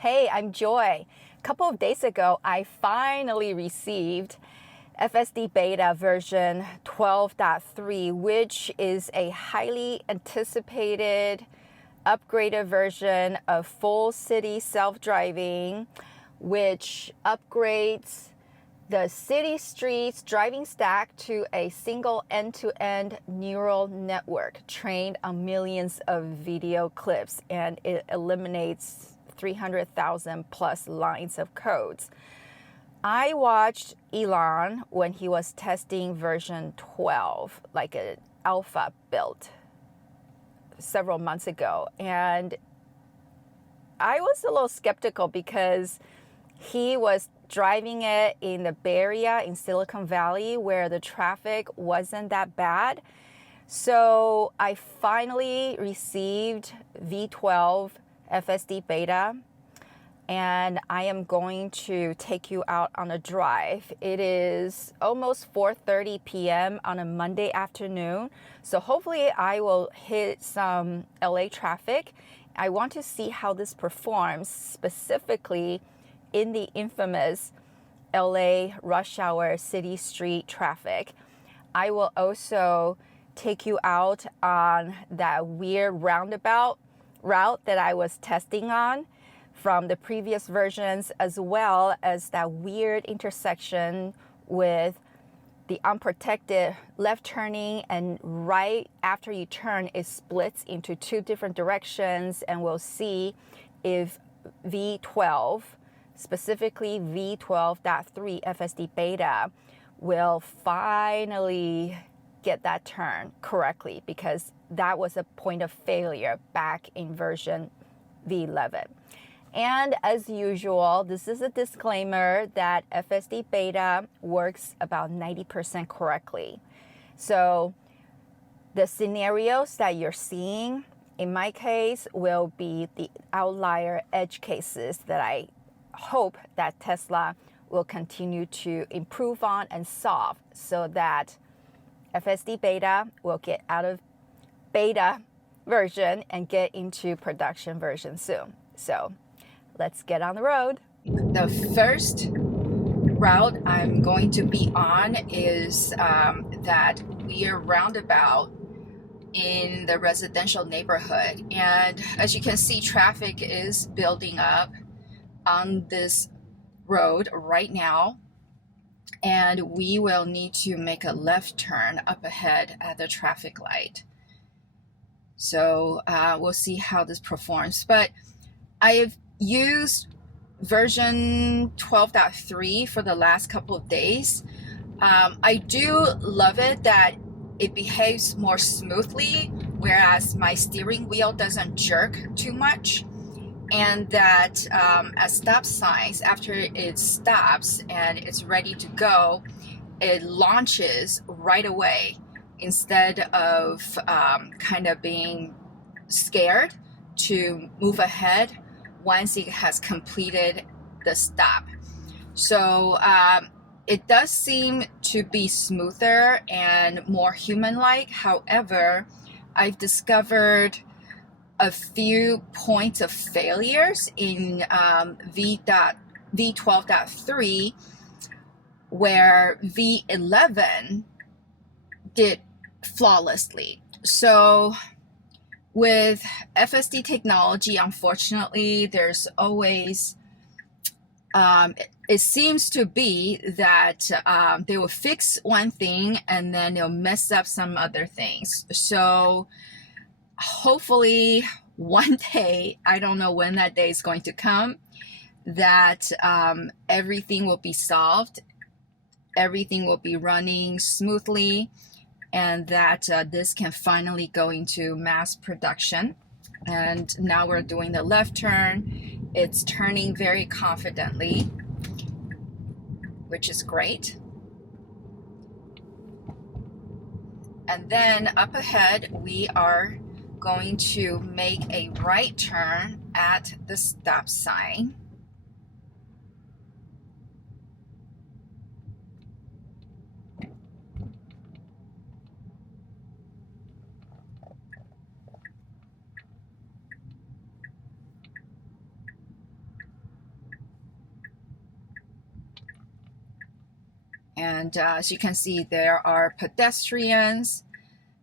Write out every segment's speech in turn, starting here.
Hey, I'm Joy. A couple of days ago, I finally received FSD Beta version 12.3, which is a highly anticipated upgraded version of full city self-driving, which upgrades the city streets driving stack to a single end-to-end neural network trained on millions of video clips, and it eliminates 300,000 plus lines of codes. I watched Elon when he was testing version 12, like an alpha build several months ago, and I was a little skeptical because he was driving it in the Bay Area in Silicon Valley where the traffic wasn't that bad. So I finally received V12 FSD Beta, and I am going to take you out on a drive. It is almost 4:30 p.m. on a Monday afternoon, so hopefully I will hit some LA traffic. I want to see how this performs, specifically in the infamous LA rush hour city street traffic. I will also take you out on that weird roundabout route that I was testing on from the previous versions, as well as that weird intersection with the unprotected left turning, and right after you turn, it splits into two different directions, and we'll see if V12, specifically V12.3 FSD Beta, will finally get that turn correctly, because that was a point of failure back in version V11. And as usual, this is a disclaimer that FSD Beta works about 90% correctly. So the scenarios that you're seeing, in my case, will be the outlier edge cases that I hope that Tesla will continue to improve on and solve, so that FSD Beta will get out of beta version and get into production version soon. So let's get on the road. The first route I'm going to be on is that weird roundabout in the residential neighborhood. And as you can see, traffic is building up on this road right now. And we will need to make a left turn up ahead at the traffic light. So we'll see how this performs. But I've used version 12.3 for the last couple of days. I do love it that it behaves more smoothly, whereas my steering wheel doesn't jerk too much. And that at stop signs, after it stops and it's ready to go, it launches right away instead of kind of being scared to move ahead once it has completed the stop. So it does seem to be smoother and more human-like. However, I've discovered a few points of failures in V12.3 where V11 did flawlessly. So with FSD technology, unfortunately, there's always, it seems to be that they will fix one thing and then they'll mess up some other things. So hopefully one day, I don't know when that day is going to come, that everything will be solved, everything will be running smoothly, and that this can finally go into mass production. And now we're doing the left turn. It's turning very confidently, which is great. And then up ahead, we are going to make a right turn at the stop sign. And as you can see, there are pedestrians.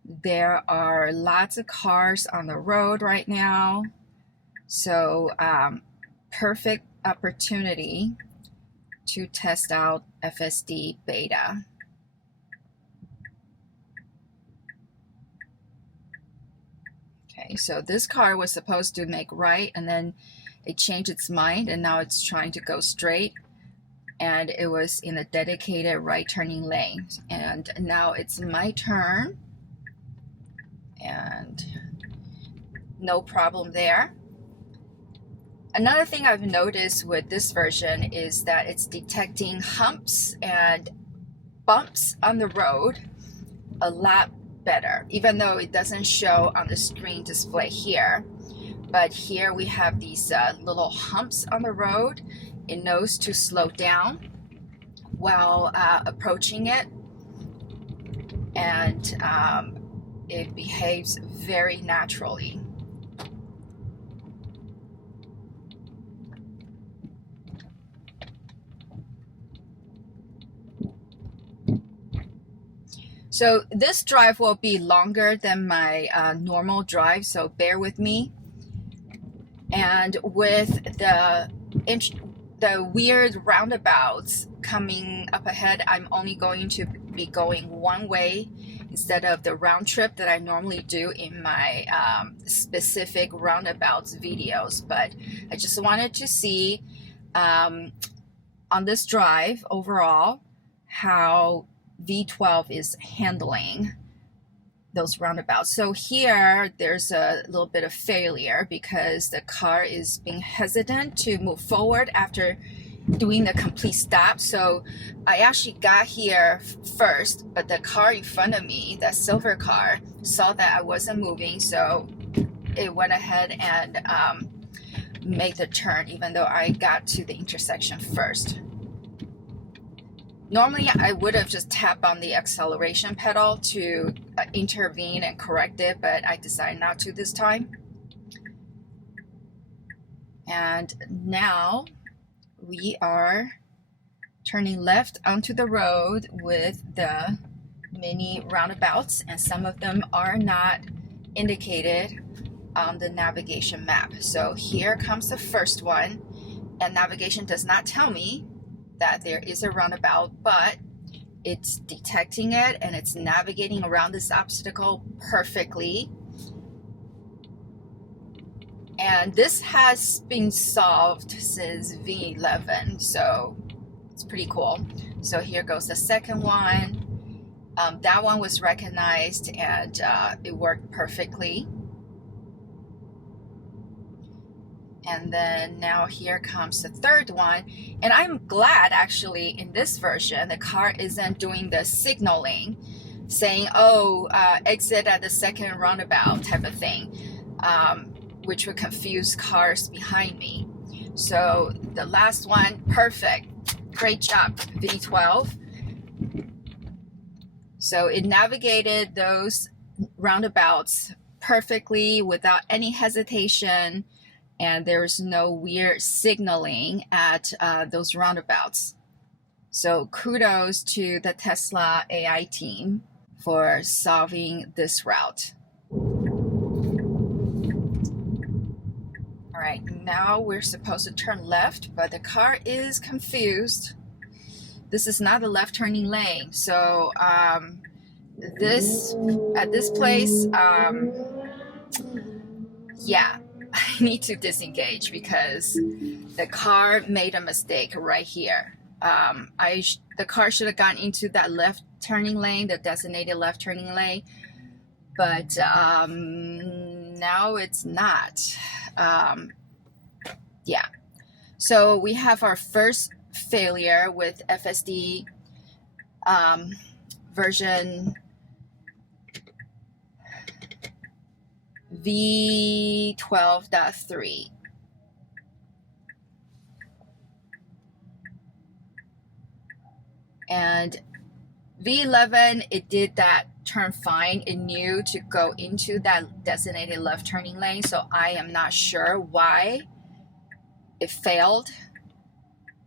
There are lots of cars on the road right now. So perfect opportunity to test out FSD Beta. Okay, so this car was supposed to make right, and then it changed its mind, and now it's trying to go straight, and it was in a dedicated right turning lane. And now it's my turn, and no problem there. Another thing I've noticed with this version is that it's detecting humps and bumps on the road a lot better, even though it doesn't show on the screen display here. But here we have these little humps on the road. It knows to slow down while approaching it, and it behaves very naturally. So this drive will be longer than my normal drive, so bear with me. And with the weird roundabouts coming up ahead, I'm only going to be going one way instead of the round trip that I normally do in my specific roundabouts videos. But I just wanted to see on this drive overall how V12 is handling those roundabouts. So here there's a little bit of failure because the car is being hesitant to move forward after doing the complete stop. So I actually got here first, but the car in front of me, that silver car, saw that I wasn't moving, so it went ahead and made the turn even though I got to the intersection first. Normally, I would have just tapped on the acceleration pedal to intervene and correct it, but I decided not to this time. And now we are turning left onto the road with the mini roundabouts, and some of them are not indicated on the navigation map. So here comes the first one, and navigation does not tell me that there is a roundabout, but it's detecting it and it's navigating around this obstacle perfectly. And this has been solved since V11, so it's pretty cool. So here goes the second one. That one was recognized and it worked perfectly. And then now here comes the third one. And I'm glad actually in this version, the car isn't doing the signaling saying, oh, exit at the second roundabout type of thing, which would confuse cars behind me. So the last one, perfect. Great job, V12. So it navigated those roundabouts perfectly without any hesitation. And there's no weird signaling at those roundabouts. So kudos to the Tesla AI team for solving this route. All right, now we're supposed to turn left, but the car is confused. This is not a left turning lane. So at this place, yeah, I need to disengage because the car made a mistake right here. The car should have gone into that left turning lane, the designated left turning lane, but now it's not. Yeah, so we have our first failure with FSD version v12.3. And V11, it did that turn fine. It knew to go into that designated left turning lane, so I am not sure why it failed.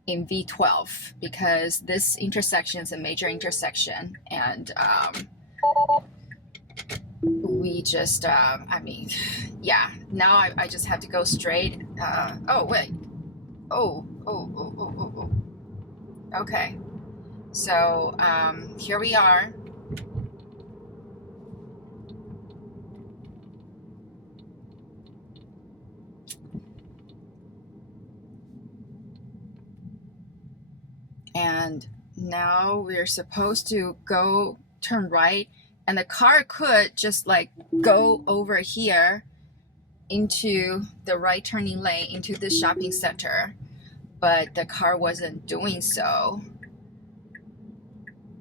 in V12 because this intersection is a major intersection, and we just I mean, yeah, now I just have to go straight. Oh wait, oh, okay, so here we are. And now we're supposed to go turn right, and the car could just like go over here into the right turning lane into the shopping center, but the car wasn't doing so.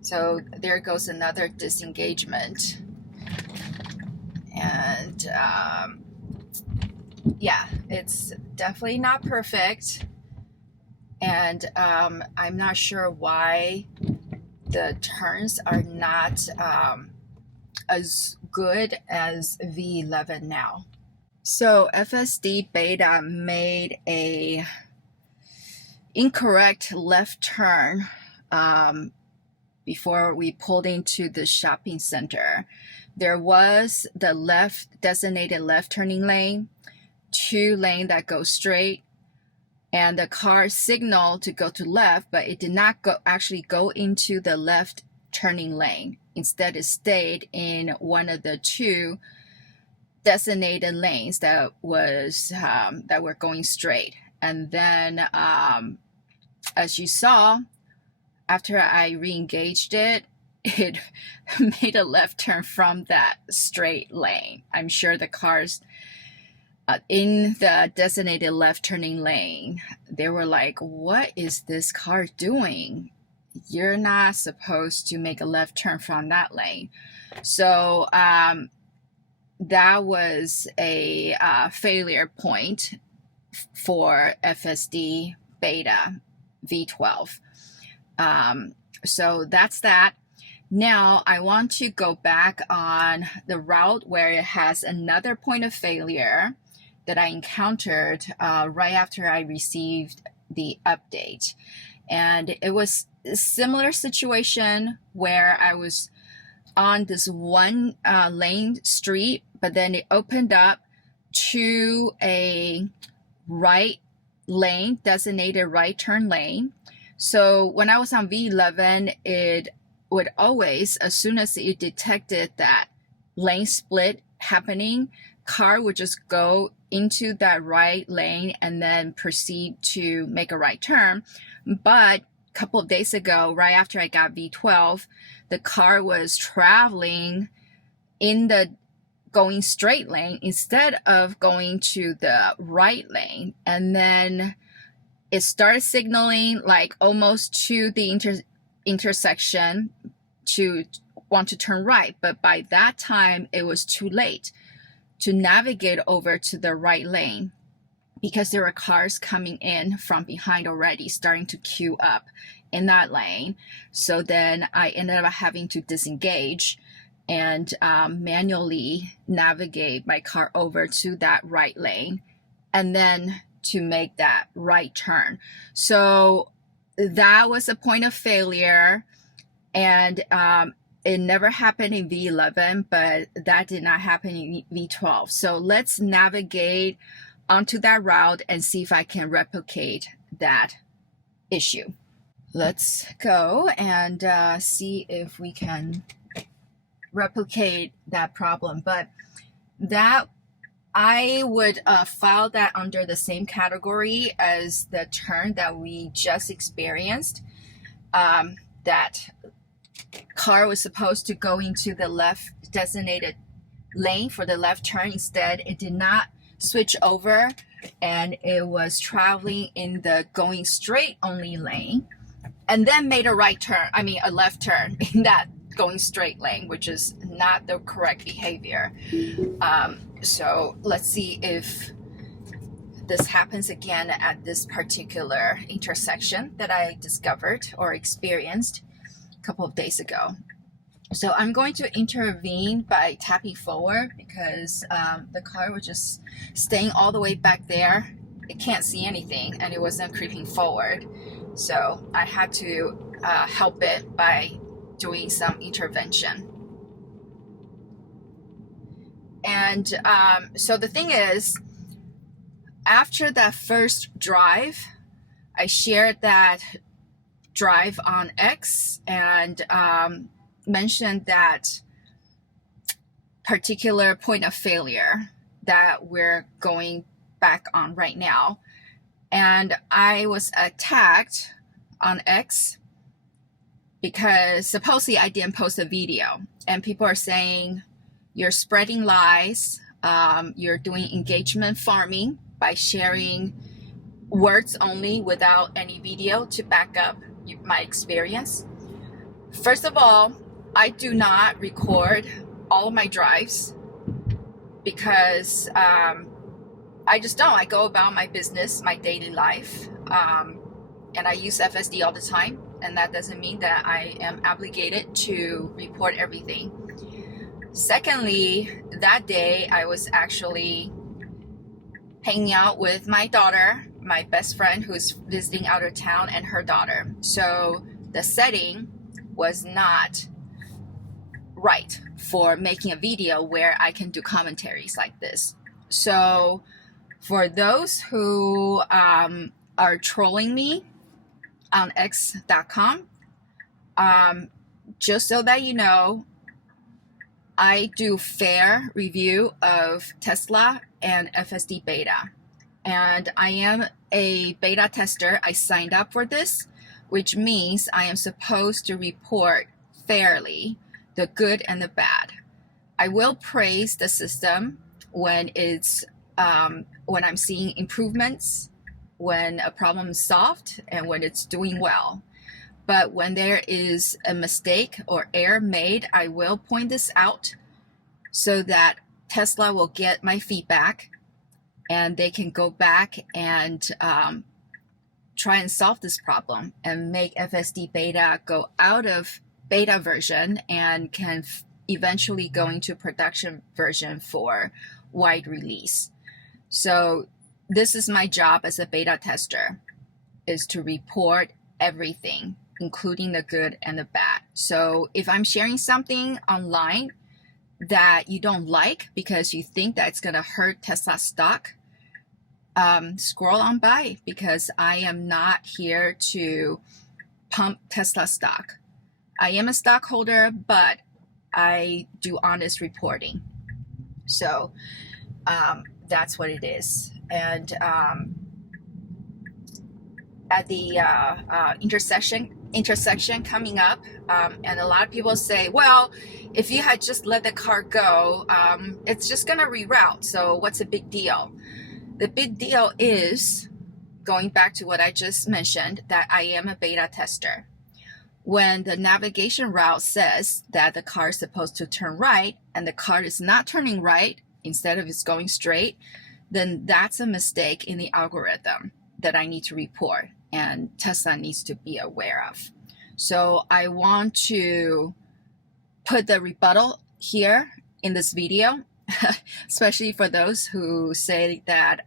So there goes another disengagement. And yeah, it's definitely not perfect. And I'm not sure why the turns are not as good as V11 now. So FSD Beta made a incorrect left turn before we pulled into the shopping center. There was the designated left turning lane, 2 lane that go straight, and the car signaled to go to left, but it did not actually go into the left turning lane. Instead, it stayed in one of the 2 designated lanes that were going straight. And then, as you saw, after I re-engaged it, it made a left turn from that straight lane. I'm sure the cars in the designated left turning lane, they were like, what is this car doing? You're not supposed to make a left turn from that lane. So that was a failure point for FSD Beta V12. So that's that. Now I want to go back on the route where it has another point of failure that I encountered right after I received the update. And it was a similar situation where I was on this 1 lane street, but then it opened up to a right lane, designated right turn lane. So when I was on V11, it would always, as soon as it detected that lane split happening, car would just go into that right lane and then proceed to make a right turn. But a couple of days ago, right after I got V12, the car was traveling in the going straight lane instead of going to the right lane. And then it started signaling like almost to the intersection to want to turn right. But by that time, it was too late to navigate over to the right lane because there were cars coming in from behind already, starting to queue up in that lane. So then I ended up having to disengage and manually navigate my car over to that right lane and then to make that right turn. So that was a point of failure, and it never happened in V11, but that did not happen in V12. So let's navigate onto that route and see if I can replicate that issue. Let's go and see if we can replicate that problem. But that I would file that under the same category as the turn that we just experienced. That car was supposed to go into the left designated lane for the left turn. Instead, it did not switch over and it was traveling in the going straight only lane and then made a left turn in that going straight lane, which is not the correct behavior. So let's see if this happens again at this particular intersection that I discovered or experienced a couple of days ago. So I'm going to intervene by tapping forward because the car was just staying all the way back there it can't see anything and it wasn't creeping forward. So I had to help it by doing some intervention. And so the thing is, after that first drive, I shared that drive on X and mentioned that particular point of failure that we're going back on right now. And I was attacked on X because supposedly I didn't post a video, and people are saying you're spreading lies, you're doing engagement farming by sharing words only without any video to back up my experience. First of all, I do not record all of my drives because I just don't. I go about my business, my daily life, and I use FSD all the time, and that doesn't mean that I am obligated to report everything. Secondly, that day I was actually hanging out with my daughter, my best friend who's visiting out of town, and her daughter. So the setting was not right for making a video where I can do commentaries like this. So for those who are trolling me on x.com, just so that you know, I do fair review of Tesla and FSD Beta. And I am a beta tester. I signed up for this, which means I am supposed to report fairly the good and the bad. I will praise the system when it's when I'm seeing improvements, when a problem is solved, and when it's doing well. But when there is a mistake or error made, I will point this out so that Tesla will get my feedback and they can go back and try and solve this problem and make FSD Beta go out of beta version and can eventually go into production version for wide release. So this is my job as a beta tester, is to report everything, including the good and the bad. So if I'm sharing something online that you don't like because you think that it's going to hurt Tesla stock, scroll on by, because I am not here to pump Tesla stock. I am a stockholder, but I do honest reporting. So that's what it is. And at the intersection coming up, and a lot of people say, well, if you had just let the car go, it's just going to reroute. So what's the big deal? The big deal is, going back to what I just mentioned, that I am a beta tester. When the navigation route says that the car is supposed to turn right and the car is not turning right, instead of it's going straight, then that's a mistake in the algorithm that I need to report and Tesla needs to be aware of. So I want to put the rebuttal here in this video, especially for those who say that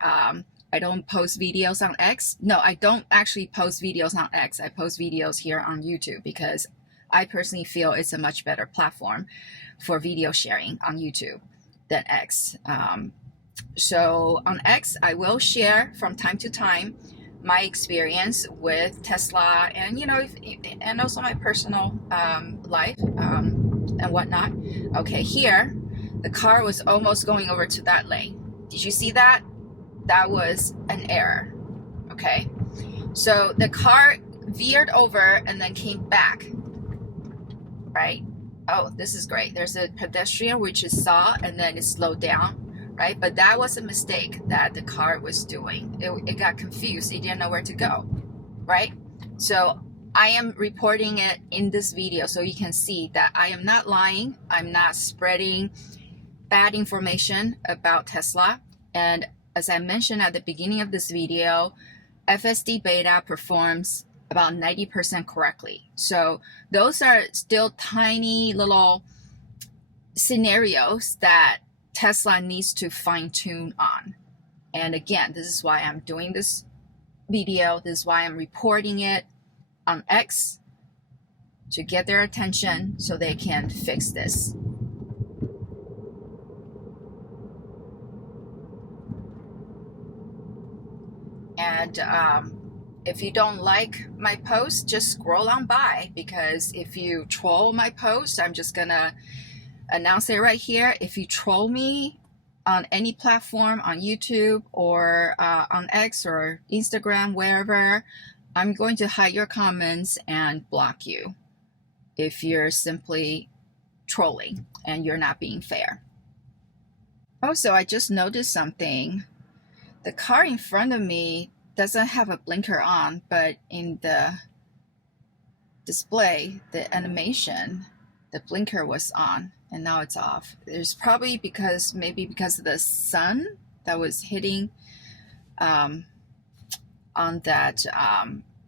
I don't post videos on X. No, I don't actually post videos on X. I post videos here on YouTube because I personally feel it's a much better platform for video sharing on YouTube than X. So on X, I will share from time to time my experience with Tesla and, and also my personal life and whatnot. Okay, here, the car was almost going over to that lane. Did you see that? That was an error. Okay, so the car veered over and then came back, right? Oh, this is great. There's a pedestrian which is saw and then it slowed down. Right? But that was a mistake that the car was doing. It got confused. It didn't know where to go, right? So I am reporting it in this video so you can see that I am not lying. I'm not spreading bad information about Tesla. And as I mentioned at the beginning of this video, FSD Beta performs about 90% correctly. So those are still tiny little scenarios that Tesla needs to fine-tune on. And again, this is why I'm doing this video. This is why I'm reporting it on X, to get their attention so they can fix this. And if you don't like my post, just scroll on by, because if you troll my post, I'm just gonna announce it right here. If you troll me on any platform, on YouTube or on X or Instagram, wherever, I'm going to hide your comments and block you if you're simply trolling and you're not being fair. Also, I just noticed something. The car in front of me doesn't have a blinker on, but in the display, the animation, the blinker was on, and now it's off. There's probably maybe because of the sun that was hitting on that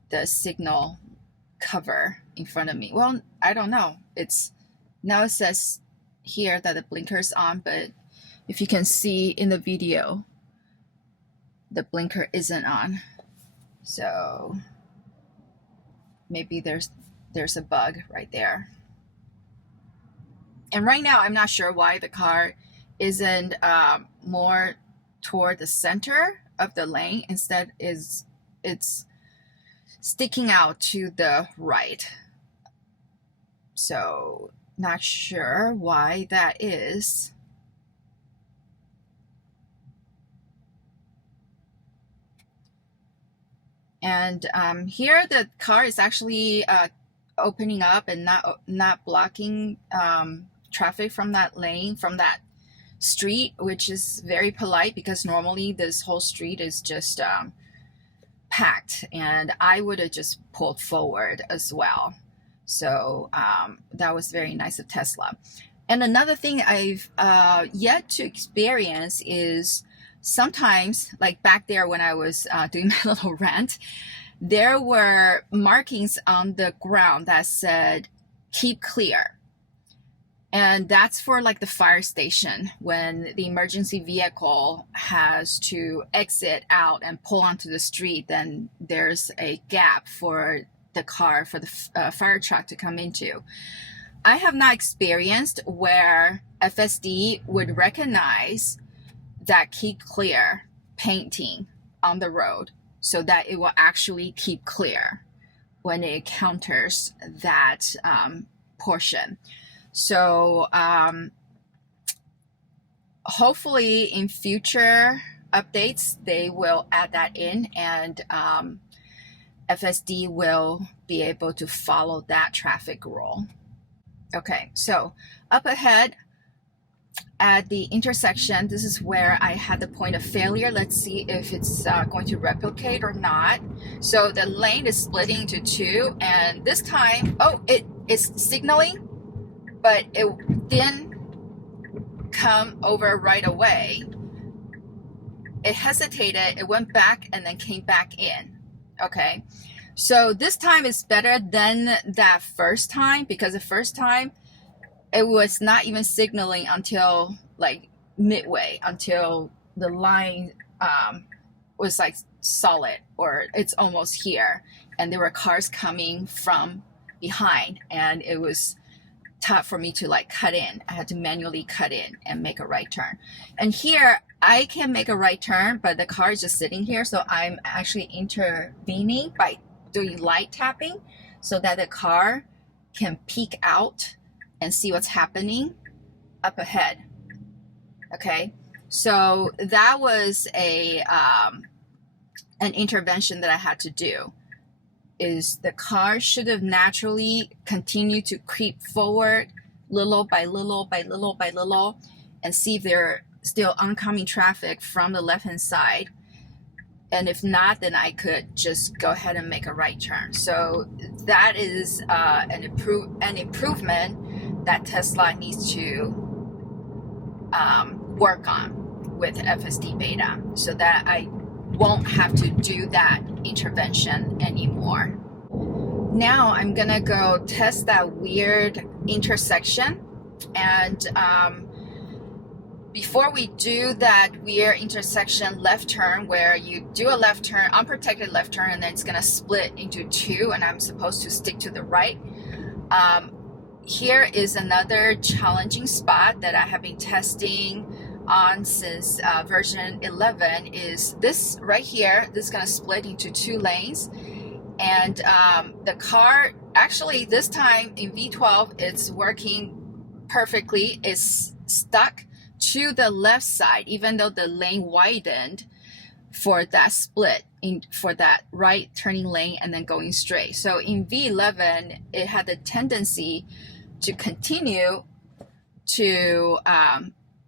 the signal cover in front of me. Well, I don't know. Now it says here that the blinker's on, but if you can see in the video, the blinker isn't on. So maybe there's a bug right there. And right now, I'm not sure why the car isn't more toward the center of the lane. Instead, it's sticking out to the right. So not sure why that is. And here the car is actually opening up and not blocking traffic from that lane, from that street, which is very polite, because normally this whole street is just packed, and I would have just pulled forward as well. So that was very nice of Tesla. And another thing I've yet to experience is sometimes, like back there when I was doing my little rant, there were markings on the ground that said, keep clear. And that's for like the fire station, when the emergency vehicle has to exit out and pull onto the street, then there's a gap for the car, for the fire truck to come into. I have not experienced where FSD would recognize that keep clear painting on the road so that it will actually keep clear when it encounters that portion. So hopefully in future updates, they will add that in, and FSD will be able to follow that traffic rule. Okay, so up ahead at the intersection, this is where I had the point of failure. Let's see if it's going to replicate or not. So the lane is splitting into two, and this time, it is signaling, but it didn't come over right away. It hesitated, it went back, and then came back in. Okay, so this time is better than that first time, because the first time it was not even signaling until like midway, until the line was like solid, or it's almost here, and there were cars coming from behind, and it was tough for me to like cut in. I had to manually cut in and make a right turn. And here I can make a right turn, but the car is just sitting here, so I'm actually intervening by doing light tapping so that the car can peek out and see what's happening up ahead. Okay, so that was an intervention that I had to do. Is the car should have naturally continued to creep forward little by little by little by little, and see if there's still oncoming traffic from the left hand side. And if not, then I could just go ahead and make a right turn. So that is an improvement that Tesla needs to work on with FSD Beta, so that I won't have to do that intervention anymore. Now I'm gonna go test that weird intersection, and before we do that weird intersection left turn where you do a left turn, unprotected left turn, and then it's gonna split into two and I'm supposed to stick to the right. Here is another challenging spot that I have been testing on since version 11 is this right here. This is gonna split into two lanes, and the car actually this time in V12 it's working perfectly. It's stuck to the left side even though the lane widened for that split for that right turning lane and then going straight. So in V11 it had the tendency to continue to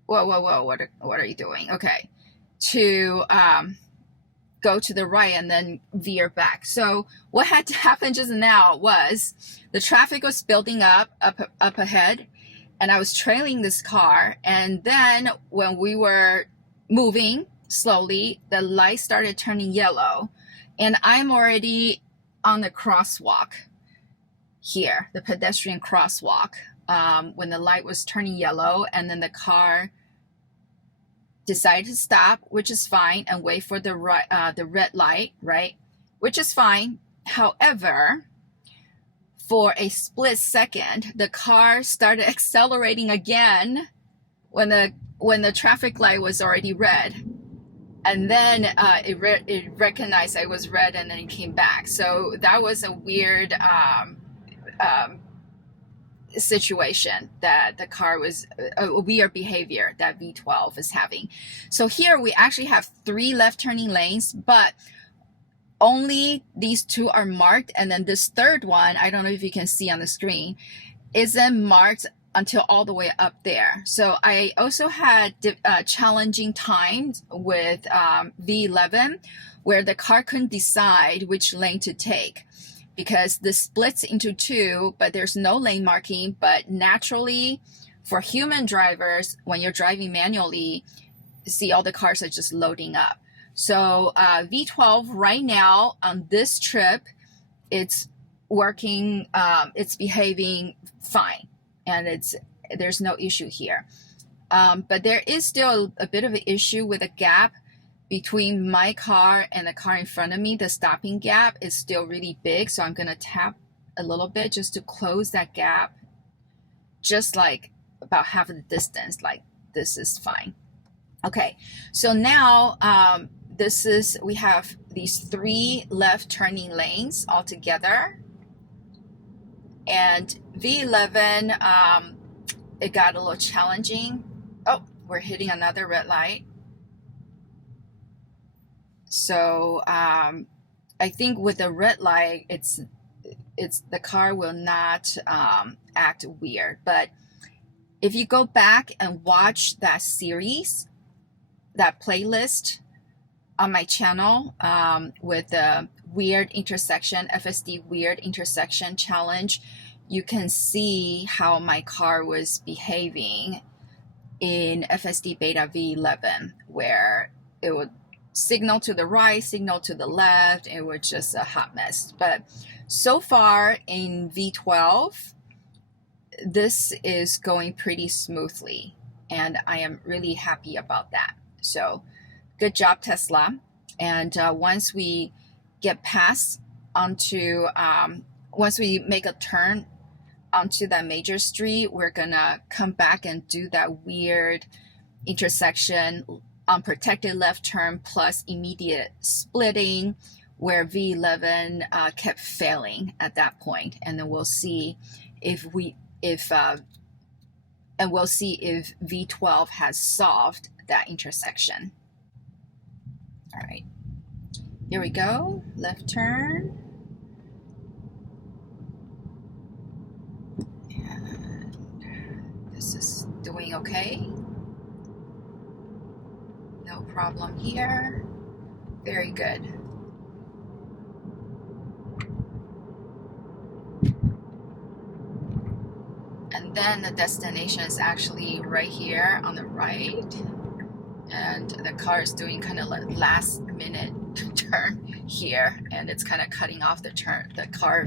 whoa, what are you doing? Okay, to go to the right and then veer back. So what had to happen just now was the traffic was building up ahead, and I was trailing this car, and then when we were moving slowly, the light started turning yellow, and I'm already on the crosswalk here, the pedestrian crosswalk, when the light was turning yellow, and then the car decided to stop, which is fine, and wait for the red light, right? Which is fine. However, for a split second, the car started accelerating again when the traffic light was already red, and then it recognized I was red, and then it came back. So that was a weird situation that the car was a weird behavior that V12 is having. So here we actually have 3 left turning lanes, but only these 2 are marked, and then this third one, I don't know if you can see on the screen, isn't marked until all the way up there. So I also had challenging times with V11 where the car couldn't decide which lane to take, because this splits into 2, but there's no lane marking. But naturally, for human drivers, when you're driving manually, see all the cars are just loading up. So V12 right now on this trip, it's working, it's behaving fine, and there's no issue here. But there is still a bit of an issue with a gap between my car and the car in front of me. The stopping gap is still really big, so I'm gonna tap a little bit just to close that gap, just like about half of the distance. Like this is fine. Okay, so now we have these 3 left turning lanes all together, and V11 it got a little challenging. Oh, we're hitting another red light. So I think with the red light, it's the car will not act weird. But if you go back and watch that series, that playlist on my channel with the weird intersection, FSD weird intersection challenge, you can see how my car was behaving in FSD Beta V11, where it would signal to the right, signal to the left. It was just a hot mess. But so far in V12, this is going pretty smoothly, and I am really happy about that. So good job, Tesla. And once we get past onto, once we make a turn onto that major street, we're gonna come back and do that weird intersection, unprotected left turn plus immediate splitting, where V11 kept failing at that point. And then we'll see if V12 has solved that intersection. All right, here we go, left turn. And this is doing okay. No problem here. Very good. And then the destination is actually right here on the right. And the car is doing kind of like last minute turn here, and it's kind of cutting off the car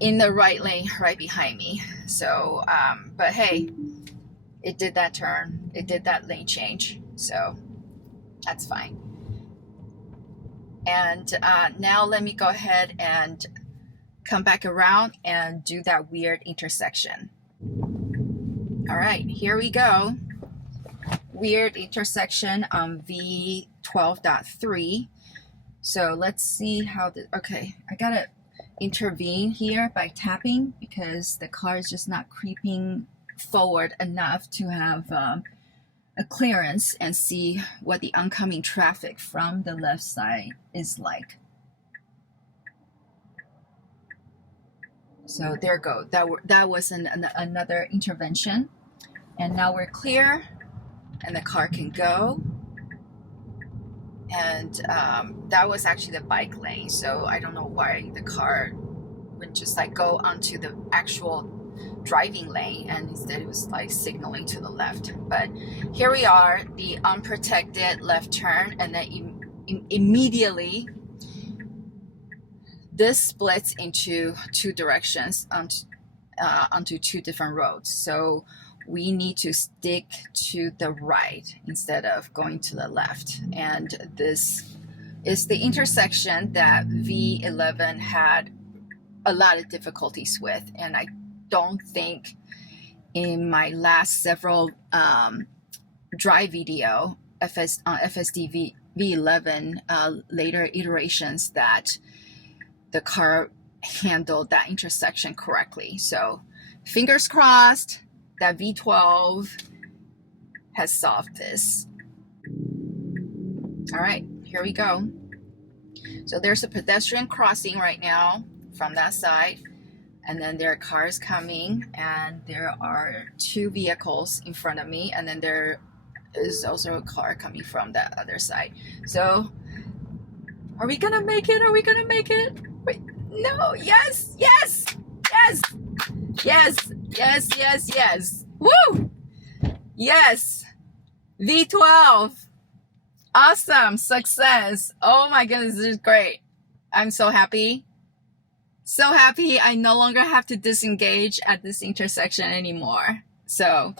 in the right lane right behind me. So, but hey, it did that turn, it did that lane change, so that's fine. And now let me go ahead and come back around and do that weird intersection. All right, here we go. Weird intersection on v12.3. So let's see how okay, I gotta intervene here by tapping because the car is just not creeping forward enough to have a clearance and see what the oncoming traffic from the left side is like. So there go. That was another intervention. And now we're clear and the car can go. And that was actually the bike lane. So I don't know why the car would just like go onto the actual driving lane, and instead it was like signaling to the left. But here we are, the unprotected left turn, and then immediately this splits into two directions onto two different roads. So we need to stick to the right instead of going to the left. And this is the intersection that V11 had a lot of difficulties with, and I don't think in my last several drive video FSD V11 later iterations that the car handled that intersection correctly. So fingers crossed that V12 has solved this. All right, here we go. So there's a pedestrian crossing right now from that side, and then there are cars coming, and there are two vehicles in front of me, and then there is also a car coming from that other side. So are we gonna make it? Are we gonna make it? Wait, no, yes, yes, yes, yes, yes, yes, yes. Woo! Yes, V12. Awesome, success. Oh my goodness, this is great. I'm so happy. So happy I no longer have to disengage at this intersection anymore. So,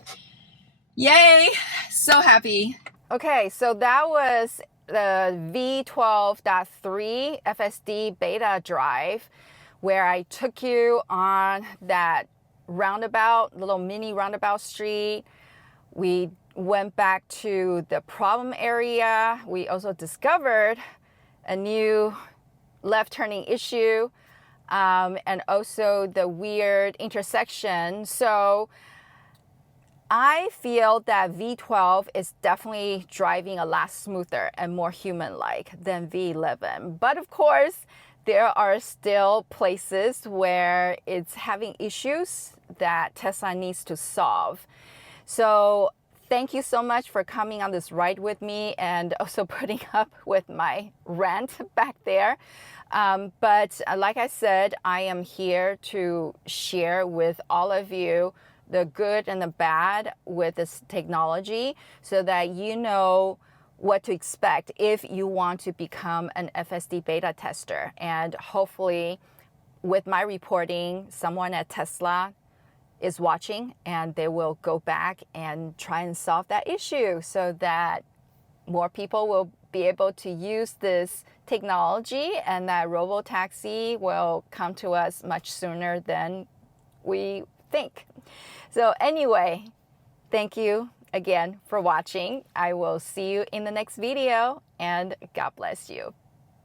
yay, so happy. Okay, so that was the v12.3 FSD Beta drive where I took you on that roundabout, little mini roundabout street. We went back to the problem area. We also discovered a new left turning issue. And also the weird intersection. So I feel that V12 is definitely driving a lot smoother and more human-like than V11. But of course, there are still places where it's having issues that Tesla needs to solve. So thank you so much for coming on this ride with me and also putting up with my rant back there. But like I said, I am here to share with all of you the good and the bad with this technology so that you know what to expect if you want to become an FSD beta tester. And hopefully with my reporting, someone at Tesla is watching and they will go back and try and solve that issue so that more people will be able to use this technology and that robo-taxi will come to us much sooner than we think. So anyway, thank you again for watching. I will see you in the next video and God bless you.